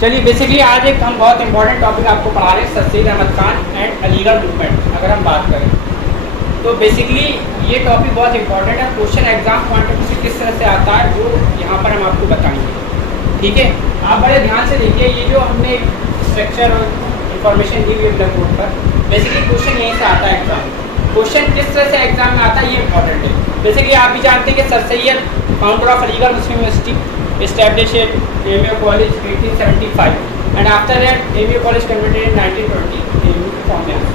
चलिए बेसिकली आज एक हम बहुत इंपॉर्टेंट टॉपिक आपको पढ़ा रहे हैं, sir Syed Ahmad Khan and Aligarh movement. अगर हम बात करें तो बेसिकली ये टॉपिक बहुत इंपॉर्टेंट है। Question exam point of view से किस तरह से आता है वो यहाँ पर हम आपको बताएंगे। ठीक है, आप बड़े ध्यान से देखिए, ये जो हमने स्ट्रक्चर और इन्फॉर्मेशन दी हुई है ब्लैक बोर्ड पर, बेसिकली क्वेश्चन यहीं से आता है एग्जाम। क्वेश्चन किस तरह से एग्जाम में आता है ये इंपॉर्टेंट है। बेसिकली आप भी जानते हैं कि sir Syed founder of Aligarh Muslim university established at AMU College 1875 and after that AMU College converted in 1920 AMU form में आया।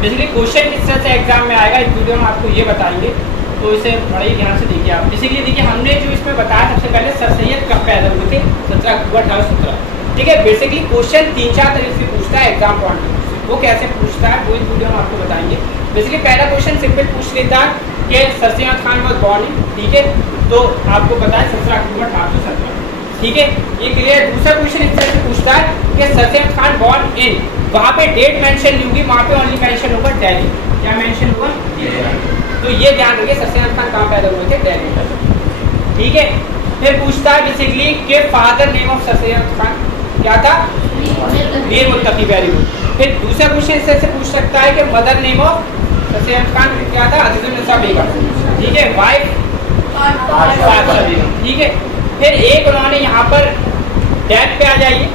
बेसिकली क्वेश्चन किस तरह से एग्जाम में आएगा इस वीडियो में आपको ये बताएंगे, तो इसे बड़े ही ध्यान से देखिए आप। बेसिकली देखिए, हमने जो इसमें बताया सबसे पहले सर सैयद कब पैदा हुए थे, 17 अक्टूबर 1817। ठीक है, बेसिकली क्वेश्चन 3-4 तरीके से पूछता है एग्जाम पॉइंट ऑफ व्यू से। वो कैसे पूछता है वो इस वीडियो में आपको बताएंगे। बेसिकली पहला क्वेश्चन सिंपल पूछ लेता है कि sir Syed Khan was born in, ठीक है, तो आपको पता है 17 अक्टूबर 1817। ठीक है, ये क्लियर। दूसरा क्वेश्चन इस तरह से पूछता है कि sir Syed Khan born in, वहाँ पे डेट मेंशन नहीं होगी, वहाँ पे ओनली मेंशन होगा दिल्ली। क्या मेंशन होगा? तो ये ध्यान रखिए, सर सैयद खान कहाँ पैदा हुए थे? दिल्ली। ठीक है, फिर पूछता है बेसिकली कि father name of sir Syed Khan क्या था? मीर मुत्तकी। Very good. फिर दूसरा क्वेश्चन इस तरह से पूछ सकता है कि mother name of sir Syed Khan क्या था? अज़ीज़ुन्निसा बेगम। ठीक है, वाइफ फातिमा बेगम। ठीक है, फिर एक उन्होंने यहाँ पर डेथ पे आ जाइए,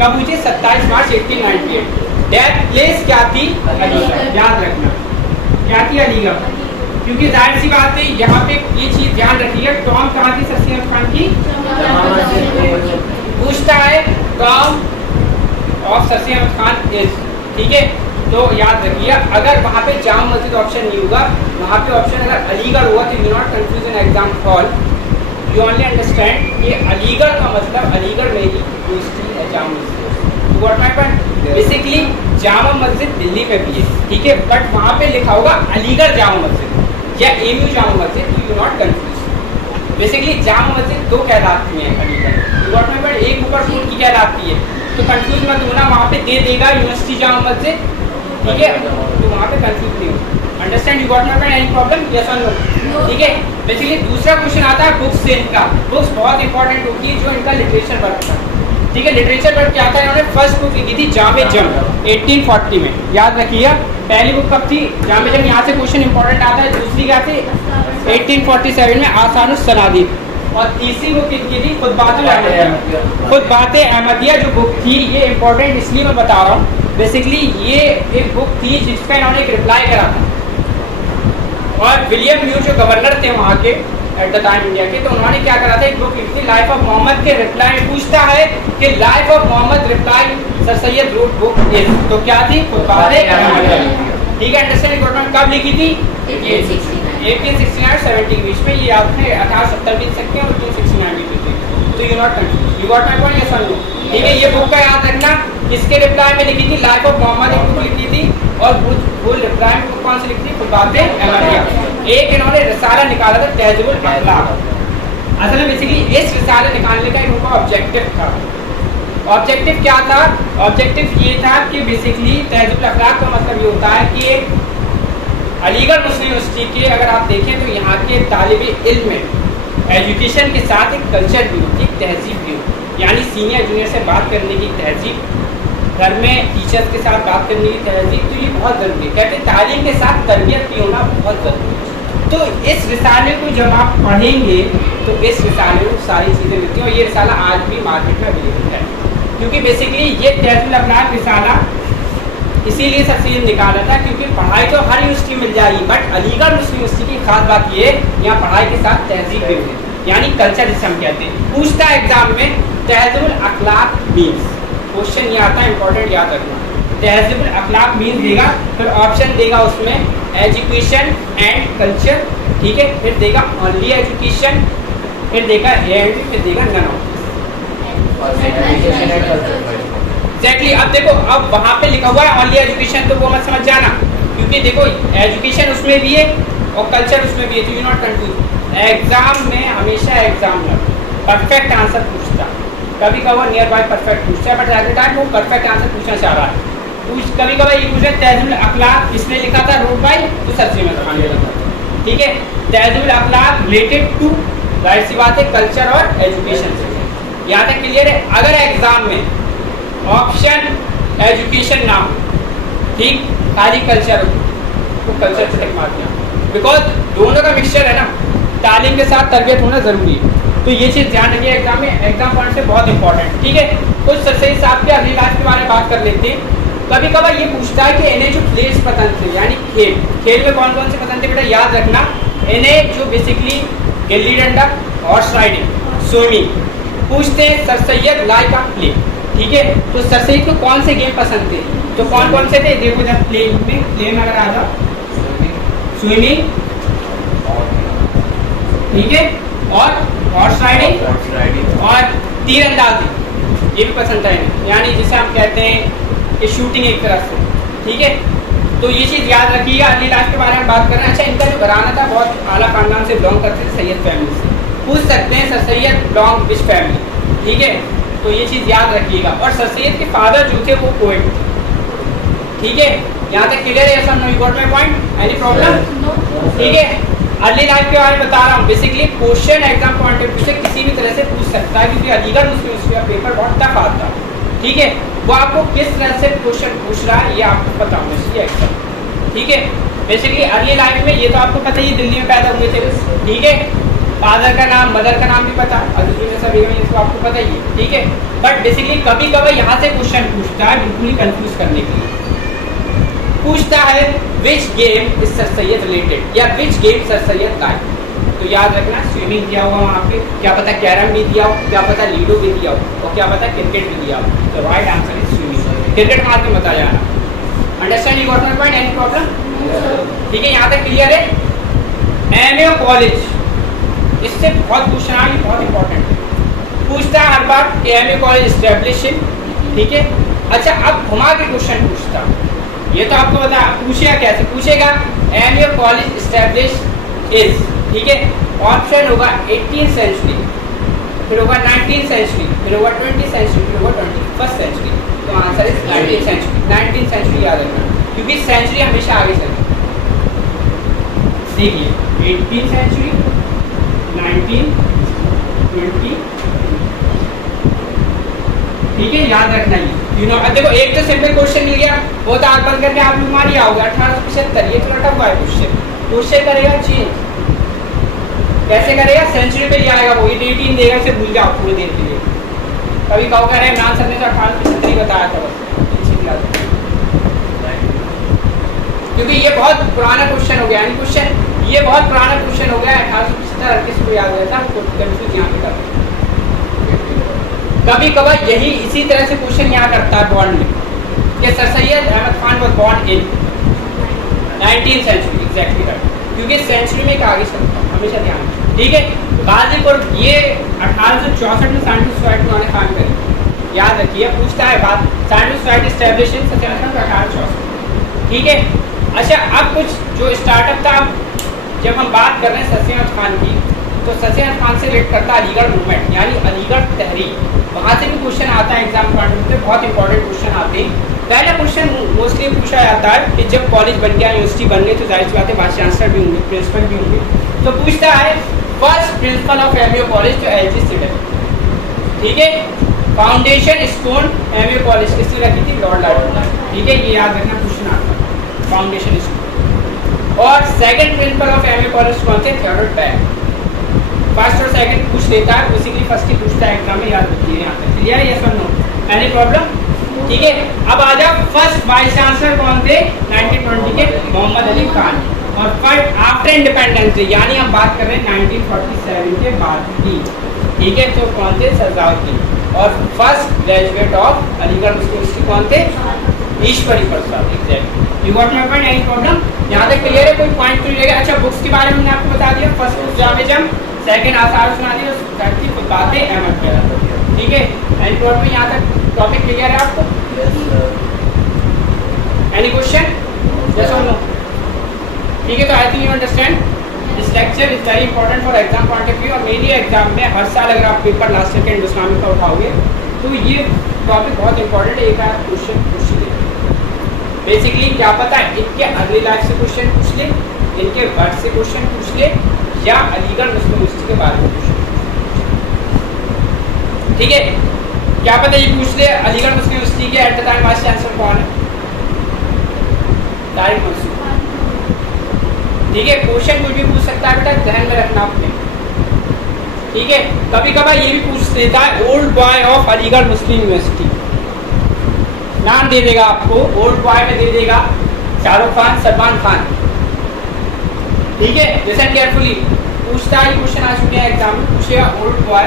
कब हुई थी? 27 मार्च 1898। डेथ प्लेस क्या थी? अलीगढ़। याद रखना क्या थी? अलीगढ़। क्योंकि जाहिर सी बात है यहाँ पे ये चीज ध्यान रखिएगा, टॉम कहाँ थी सर सैयद खान की? पूछता है Tom of sir Syed Khan is. ठीक है, तो याद रखिए, अगर वहाँ पे जामा मस्जिद ऑप्शन नहीं होगा, वहाँ पे ऑप्शन अगर अलीगढ़ हुआ तो you not confuse in exam hall, you only understand कि अलीगढ़ का मतलब अलीगढ़ में ही यूनिवर्सिटी है Jama Masjid. What my point? Basically Jama Masjid Delhi में भी है, ठीक है, बट वहाँ पे लिखा होगा अलीगढ़ जामा मस्जिद या एमयू जामा मस्जिद, तो you not confuse. Basically Jama Masjid दो कहलाती हैं अलीगढ़। What my point? एक ऊपर फूल की कहलाती है, तो कंफ्यूज मत होना, वहाँ पे दे देगा यूनिवर्सिटी जामा मस्जिद, ठीक है, तो वहाँ पे कंफ्यूज नहीं हो। Understand? You got my point? Any problem? Yes और नो? ठीक है, बेसिकली दूसरा क्वेश्चन आता है बुक्स से इनका। बुक्स बहुत इंपॉर्टेंट होती है, जो इनका लिटरेचर वर्क था। ठीक है, लिटरेचर वर्क क्या था? इन्होंने फर्स्ट बुक लिखी थी जामे जम 1840 में। याद रखिएगा, पहली बुक कब थी? जामे जम। यहाँ से क्वेश्चन इंपॉर्टेंट आता है। दूसरी क्या थी? 1847 में आसानुस सनादिद। और तीसरी बुक किसकी थी? खुतबातुल अहमदिया। खुतबाते अहमदिया जो बुक थी, ये इंपॉर्टेंट इसलिए मैं बता रहा हूँ, बेसिकली ये एक बुक थी जिसका इन्होंने एक रिप्लाई करा था। और विलियम म्यूर जो गवर्नर थे वहाँ के एट द टाइम इंडिया के, तो उन्होंने क्या करा था, एक बुक लिखी थी लाइफ ऑफ मोहम्मद के रिप्लाई। पूछता है कि life of Mohammad reply sir Syed wrote book is, तो क्या थी? खुतबाते अहमदिया। ठीक है, अंडरस्टैंड? गवर्नमेंट कब लिखी थी? 1869 और 70 के बीच में। ये आपने 1870 भी लिख सकते हैं और 1869 भी लिख सकते हैं, तो you not confuse. You got my point? Yes और नो? ठीक है, ये बुक का याद रखना, किसके रिप्लाई में लिखी थी? लाइफ ऑफ मोहम्मद एक बुक लिखी थी, और वो रिप्लाई में कौन सी लिखी थी? खुतबाते अहमदिया। एक इन्होंने रिसाला निकाला था तहज़ीबुल अखलाक। असल में बेसिकली इस रिसाले निकालने का इनका ऑब्जेक्टिव था। ऑब्जेक्टिव क्या था? ऑब्जेक्टिव ये था कि बेसिकली तहज़ीबुल अखलाक का मतलब ये होता है कि अलीगढ़ मुस्लिम यूनिवर्सिटी के अगर आप देखें तो यहाँ के तालिबे इल्म में एजुकेशन के साथ एक कल्चर भी होती है, तहजीब भी होती है, यानी सीनियर जूनियर से बात करने की तहजीब, घर में टीचर्स के साथ बात करने की तहजीब, तो ये बहुत ज़रूरी है। कहते हैं तालीम के साथ तरबियत भी होना बहुत ज़रूरी है। तो इस रिसाले को जब आप पढ़ेंगे तो इस रिसाले में सारी चीज़ें मिलती हैं, और ये रिसाला आज भी मार्केट में अवेलेबल है, क्योंकि बेसिकली ये तहज़ीबुल अखलाक रिसाला इसीलिए सर सैयद निकाला था, क्योंकि पढ़ाई तो हर यूनिवर्सिटी मिल जाएगी, बट अलीगढ़ मुस्लिम यूनिवर्सिटी की खास बात ये यहाँ पढ़ाई के साथ तहजीब भी होती है, यानी कल्चर जिसे हम कहते हैं। पूछता है एग्जाम में तहज़ीबुल अखलाक मीन्स, क्वेश्चन ये आता है, इंपॉर्टेंट याद रखना। तहज़ीबुल अखलाक मीन्स देगा, फिर ऑप्शन देगा उसमें एजुकेशन एंड कल्चर, ठीक है, फिर देगा ओनली एजुकेशन, फिर देगा एंड, फिर देगा नन ऑफ। एग्जैक्टली। अब देखो, अब वहाँ पे लिखा हुआ है ओनली एजुकेशन, तो वो मत समझ जाना, क्योंकि देखो एजुकेशन उसमें भी है और कल्चर उसमें भी है, तो यू नॉट कंफ्यूज। एग्जाम में हमेशा एग्जामिनर परफेक्ट आंसर पूछता, कभी कभार नियर बाय परफेक्ट पूछता है, बट एट द टाइम वो परफेक्ट आंसर पूछना चाह रहा है। कभी कभार ये पूछे तहज़ीबुल अखलाक किसने लिखा था? रोट बाय तो सर सैयद खान ने लिखा था। ठीक है, तहज़ीबुल अखलाक रिलेटेड टू, जाहिर सी बात है, कल्चर और एजुकेशन से। यहाँ तक क्लियर है? अगर एग्जाम में ऑप्शन एजुकेशन ना हो, ठीक, खाली कल्चर हो, तो कल्चर से टिक मार दिया, बिकॉज दोनों का मिक्सचर है ना, तालीम के साथ तरबियत होना जरूरी है। तो ये चीज़ ध्यान रखिए एग्जाम में, एग्जाम पॉइंट से बहुत इंपॉर्टेंट, ठीक है। कुछ सही साहब के अर्ली लाइफ के बारे में बात कर लेते हैं। कभी कभार ये पूछता है कि इन्हें जो प्लेस पसंद थे, यानी खेल, खेल में कौन कौन से पसंद थे बेटा, याद रखना इन्हें जो basically gilli danda, horse riding, swimming पूछते हैं। Sir Syed like of play, ठीक है। तो सर सैयद को कौन से गेम पसंद थे, तो कौन कौन से थे, देखो जब प्ले में अगर आ जाओ, स्विमिंग, ठीक है, और हॉर्स राइडिंग और तीरंदाजी, ये भी पसंद था इन्हें, यानी जिसे हम कहते हैं कि शूटिंग एक तरह से, ठीक है। तो ये चीज़ याद रखिएगा। अर्ली लाइफ के बारे में बात कर रहे हैं। अच्छा, इनका जो घराना था बहुत आला खानदान से बिलोंग करते थे, सैयद फैमिली से। पूछ सकते हैं सर सैयद बिलोंग विच फैमिली, ठीक है। तो ये चीज़ याद रखिएगा। और सर सैयद के फादर जो थे वो पोएट थे, ठीक है। यहाँ तक क्लियर है? सब know you got my point? Any problem? ठीक है। अर्ली लाइफ के बारे में बता रहा हूँ। Basically question exam point of view से किसी भी तरह से पूछ सकता है, क्योंकि अलीगढ़ मुस्लिम यूनिवर्सिटी का पेपर बहुत टफ आता है, ठीक है। वो आपको किस तरह से क्वेश्चन पूछ रहा है ये आपको पता होना चाहिए एग्जाम, ठीक है। बेसिकली अर्ली लाइफ में ये तो आपको पता ही, दिल्ली में पैदा हुए थे, ठीक है। फादर का नाम, मदर का नाम भी पता, सभी इसको आपको पता ही है, ठीक है। बट बेसिकली कभी कभी यहाँ से क्वेश्चन पूछता है, बिल्कुल ही कंफ्यूज करने के लिए पूछता है, which game is sir Syed related, या which game sir Syed like. तो याद रखना स्विमिंग दिया हुआ वहाँ पे, क्या पता कैरम भी दिया हो, क्या पता लीडो भी दिया हो, और क्या पता क्रिकेट भी दिया हो। तो right answer is swimming. Cricket मार के बता जाना। Understand you got my point? Any problem? ठीक है, यहाँ तक क्लियर है। एमए कॉलेज, इससे बहुत पूछना है, बहुत इंपॉर्टेंट है, पूछता है हर बार कि एमए कॉलेज एस्टेब्लिश, ठीक है। अच्छा, अब घुमा के क्वेश्चन पूछता, ये तो आपको बता, पूछेगा कैसे पूछेगा, एमए कॉलेज एस्टेब्लिश इज, ठीक है। ऑप्शन होगा 18th सेंचुरी, फिर होगा 19th सेंचुरी, फिर होगा 20th सेंचुरी, फिर होगा 21st सेंचुरी। तो answer is 19th century. 19th century याद रखना, क्योंकि सेंचुरी हमेशा आगे चलती है। देखिए 18th सेंचुरी, 19, 20, ठीक है, याद रखना ही। यू नो, देखो एक तो सिंपल क्वेश्चन मिल गया, वो तो आग बंद करके आप लोग मारिए आओगे। 1875, ये तो रटा हुआ है क्वेश्चन। क्वेश्चन करेगा चेंज, कैसे करेगा? सेंचुरी पे ले आएगा वो, ये 18 देगा, इसे भूल जाओ पूरे दिन के लिए। कभी कहो कह रहे हैं इमरान सर ने तो 1875 बताया था, बस क्योंकि ये बहुत पुराना क्वेश्चन हो गया, यानी क्वेश्चन ये बहुत पुराना क्वेश्चन हो गया। 1875 किसको याद हुआ था, कंफ्यूज यहाँ पे कर। कभी कभार यही इसी तरह से क्वेश्चन यहाँ करता है बॉन्ड में, कि sir Syed Ahmad Khan was born in 19th century, exactly right, क्योंकि सेंचुरी में एक आगे चलता है, हमेशा ध्यान, ठीक है। गाजीपुर, ये 1864 में साइंटिस्ट सोसाइटी उन्होंने काम करी, याद रखिए। पूछता है बात, साइंटिस्ट सोसाइटी एस्टेब्लिश इन 1864, ठीक है। अच्छा, अब कुछ जो स्टार्टअप था, जब हम बात कर रहे हैं सर सैयद खान की, तो सर सैयद खान से रिलेट करता है अलीगढ़ मूवमेंट, यानी अलीगढ़ तहरीक। वहाँ से भी क्वेश्चन आता है एग्जाम पॉइंट ऑफ व्यू से, बहुत इंपॉर्टेंट क्वेश्चन आते हैं। पहला क्वेश्चन मोस्टली पूछा जाता है कि जब कॉलेज बन गया, यूनिवर्सिटी बन गई, तो जाहिर सी बात है वाइस चांसलर भी होंगे, प्रिंसिपल भी होंगे। तो पूछता है first principle of MA college तो एलजी सिडल, ठीक है। फाउंडेशन स्टोन एमए कॉलेज किसने रखी थी? लॉर्ड लाइटन, ठीक है। ये याद रखना, क्वेश्चन आता है फाउंडेशन स्टोन। और second principle of MA college कौन थे? Theodore back. फर्स्ट और सेकंड पूछ लेता है, बेसिकली फर्स्ट ही पूछता है एग्जाम में, याद रखिए यहाँ पे। क्लियर है? यस और नो? Any problem? ठीक है। अब आ जाओ, फर्स्ट वाइस चांसलर कौन थे 1920 के? मोहम्मद अली खान। और फर्स्ट आफ्टर इंडिपेंडेंस डे, यानी हम बात कर रहे हैं 1947 के बाद की, ठीक है। तो कौन थे? सरदाउद्दीन। और first graduate of Aligarh Muslim university कौन थे? Ishwari Prasad, exactly. You got my point? Any problem? यहाँ तक क्लियर है? कोई पॉइंट तो नहीं? अच्छा, बुक्स के बारे में मैंने आपको बता दिया। फर्स्ट बुक जावेद जंग, सेकंड आसार सुना दिया, थर्ड की बातें अहमद पैरा, ठीक है। Any problem? यहाँ तक टॉपिक क्लियर है आपको? Any question? यस और नो? ठीक है। तो I think you understand this lecture is very important for exam point of view. और मेरी एग्जाम में हर साल अगर आप पेपर लास्ट ईयर के हिंदुस्तान का उठाओगे तो ये टॉपिक बहुत इंपॉर्टेंट है। एक आध क्वेश्चन पूछ ले, बेसिकली क्या पता है, इनके अर्ली लाइफ से क्वेश्चन पूछ ले, इनके वर्ड से क्वेश्चन पूछ ले, या अलीगढ़ मुस्लिम यूनिवर्सिटी के बारे में पूछ ले। ठीक है, क्या पता ये पूछ ले अलीगढ़ मुस्लिम यूनिवर्सिटी के at the time vice chancellor कौन है, तारिक मंसूर। ठीक है, क्वेश्चन कुछ भी पूछ सकता है बेटा, ध्यान में रखना अपने। ठीक है, कभी कभार ये भी पूछ लेता है old boy of Aligarh Muslim university, नाम दे देगा आपको, ओल्ड बॉय में दे देगा शाहरुख खान, सलमान खान। ठीक है, लिसन केयरफुली, पूछता है क्वेश्चन आ चुके हैं एग्जाम में, पूछेगा ओल्ड बॉय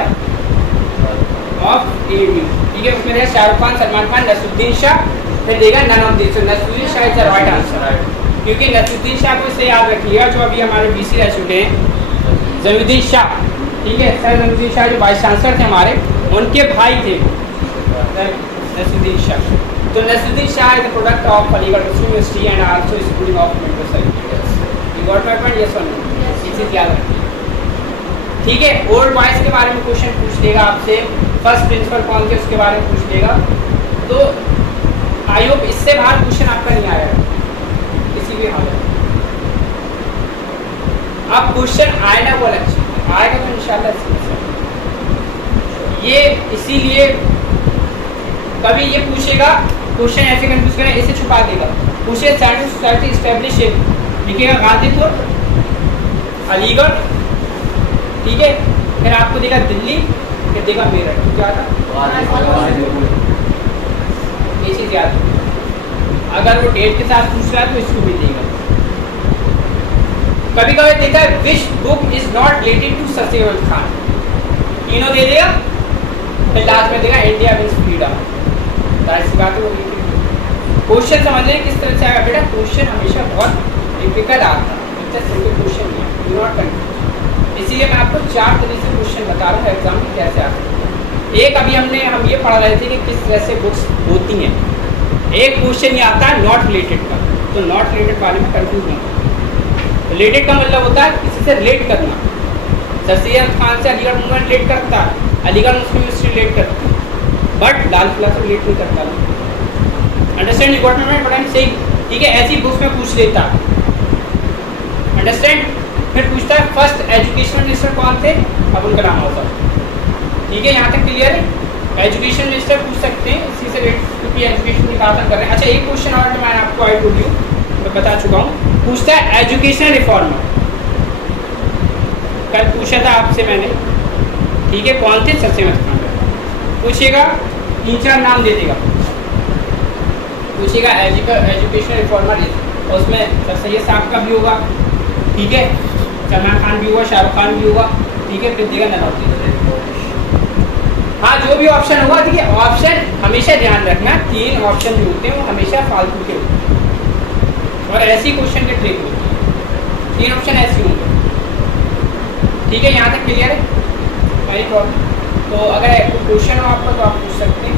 ऑफ एबी। ठीक है, उसमें रहेगा शाहरुख खान, सलमान खान, नसरुद्दीन शाह, फिर देगा none of this. Naseeruddin Shah is the right answer, क्योंकि नसरुद्दीन शाह को इसे याद रखिएगा जो अभी हमारे बीसी रह चुके हैं, जमीउद्दीन शाह। ठीक है, सर जमीउद्दीन शाह जो वाइस चांसलर थे हमारे, उनके भाई थे नसरुद्दीन शाह। तो Naseeruddin Shah is the product of Aligarh Muslim University and also schooling of metro certificates. You got my point, yes और नो? ये चीज याद रखिए। ठीक है, ओल्ड बॉयज के बारे में क्वेश्चन पूछ लेगा आपसे, फर्स्ट प्रिंसिपल कौन थे उसके बारे में पूछ लेगा। तो आई होप इससे बाहर क्वेश्चन आपका नहीं आया किसी भी हालत। अब क्वेश्चन आए ना वो अलग चीज, आएगा तो इंशाल्लाह। ये इसीलिए कभी ये पूछेगा क्वेश्चन ऐसे कंफ्यूज करें, इसे छुपा देगा। पूछे स्टैंडर्ड सोसाइटी स्टैब्लिश, लिखेगा गांधीपुर, अलीगढ़। ठीक है, फिर आपको देगा दिल्ली, फिर देगा मेरठ। क्या था ये चीज याद रखिए। अगर वो डेट के साथ पूछ रहा है तो इसको भी देगा। कभी कभी देखा है which book is not related to sir Syed Khan, तीनों दे देगा, फिर लास्ट में देगा इंडिया मीन्स फ्रीडम। बात है, क्वेश्चन समझ लें किस तरह से आएगा बेटा। क्वेश्चन हमेशा बहुत डिफिकल्ट आता है, इतना सिंपल क्वेश्चन नहीं है, डू नॉट कंफ्यूज। इसीलिए मैं आपको 4 तरह से क्वेश्चन बता रहा हूँ एग्जाम में कैसे आते हैं। एक अभी हम ये पढ़ा रहे थे कि किस तरह से बुक्स होती हैं। एक क्वेश्चन ये आता है नॉट रिलेटेड का, तो नॉट रिलेटेड वाले में कंफ्यूज नहीं। रिलेटेड का मतलब होता है किसी से रिलेट करना। सर सैयद खान से अलीगढ़ मूवमेंट रिलेट करता है, अलीगढ़ मुस्लिम यूनिवर्सिटी रिलेट करता है, बट लाल किला से रिलेट नहीं करता। Understand, you got my point, what I am saying. ठीक है, ऐसी बुक्स में पूछ लेता, अंडरस्टैंड। फिर पूछता है फर्स्ट एजुकेशन मिनिस्टर कौन थे, अब उनका नाम होता है। ठीक है, यहाँ तक क्लियर है। एजुकेशन मिनिस्टर पूछ सकते हैं इसी से रिलेटेड, क्योंकि एजुकेशन की बात हम कर रहे हैं। अच्छा, एक क्वेश्चन और जो मैंने आपको आई टोल्ड यू, मैं बता चुका हूँ, पूछता है एजुकेशन रिफॉर्मर। कल पूछा था आपसे मैंने, ठीक है, कौन थे, सर सैयद खान। पूछेगा 3-4 नाम दे देगा, पूछेगा एजुकेशन रिफॉर्मर, उसमें सर सैयद साहब का भी होगा, ठीक है, सलमान खान भी होगा, शाहरुख खान भी होगा, ठीक है, फिर देगा नवाजुद्दीन। हाँ, जो भी ऑप्शन होगा, ठीक है। ऑप्शन हमेशा ध्यान रखना, 3 ऑप्शन जो होते हैं वो हमेशा फालतू के होते हैं और ऐसी क्वेश्चन के ट्रिक होती है। 3 ऑप्शन ऐसे होंगे, ठीक है। यहाँ तक क्लियर है? वही प्रॉब्लम। तो अगर क्वेश्चन हो आपका तो आप पूछ सकते हैं।